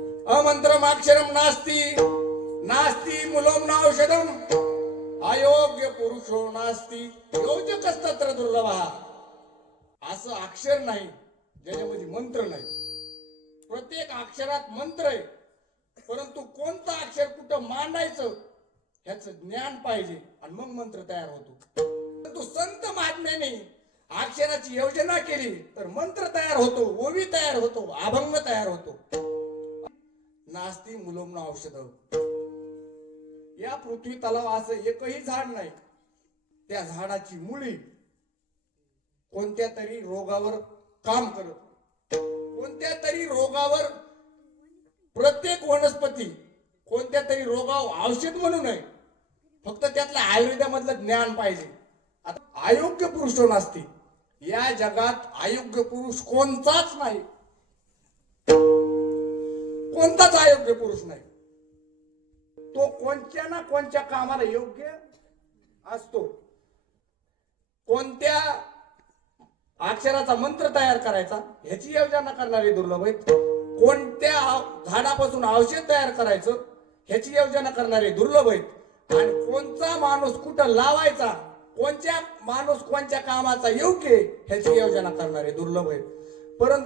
अमंत्रमाक्षरम नास्ति नास्ति मूलम औषधम अयोग्य पुरुषो नास्ति योजकस्तत्र दुर्लभः. असं अक्षर नाही ज्याच्यामध्ये मंत्र नाही. प्रत्येक अक्षरात मंत्र आहे, परंतु कोणतं अक्षर कुठं मांडायचं ह्याचं ज्ञान पाहिजे आणि मग मंत्र तयार होतो. परंतु संत महात्म्याने अक्षराची योजना केली तर मंत्र तयार होतो, ओवी तयार होतो, अभंग तयार होतो. नास्ति मूलम औषध. या पृथ्वी तलाव असं एकही झाड नाही त्या झाडाची मुळी कोणत्या तरी रोगावर काम करत. कोणत्या तरी रोगावर प्रत्येक वनस्पती कोणत्या तरी रोगावर औषध म्हणून आहे. फक्त त्यातल्या आयुर्वेदामधलं ज्ञान पाहिजे. आता अयोग्य पुरुष नसते. या जगात अयोग्य पुरुष कोणताच नाही. कोणताच अयोग्य पुरुष नाही. तो कोणत्या ना कोणत्या कामाला योग्य असतो. कोणत्या अक्षराचा मंत्र तयार करायचा ह्याची योजना करणारे दुर्लभ आहेत. कोणत्या झाडापासून औषध तयार करायचं ह्याची योजना करणारे दुर्लभ आहेत. आणि कोणता माणूस कुठं लावायचा, कोणत्या माणूस कोणत्या कामाचा योग्य ह्याची योजना करणारे दुर्लभ आहेत. परंतु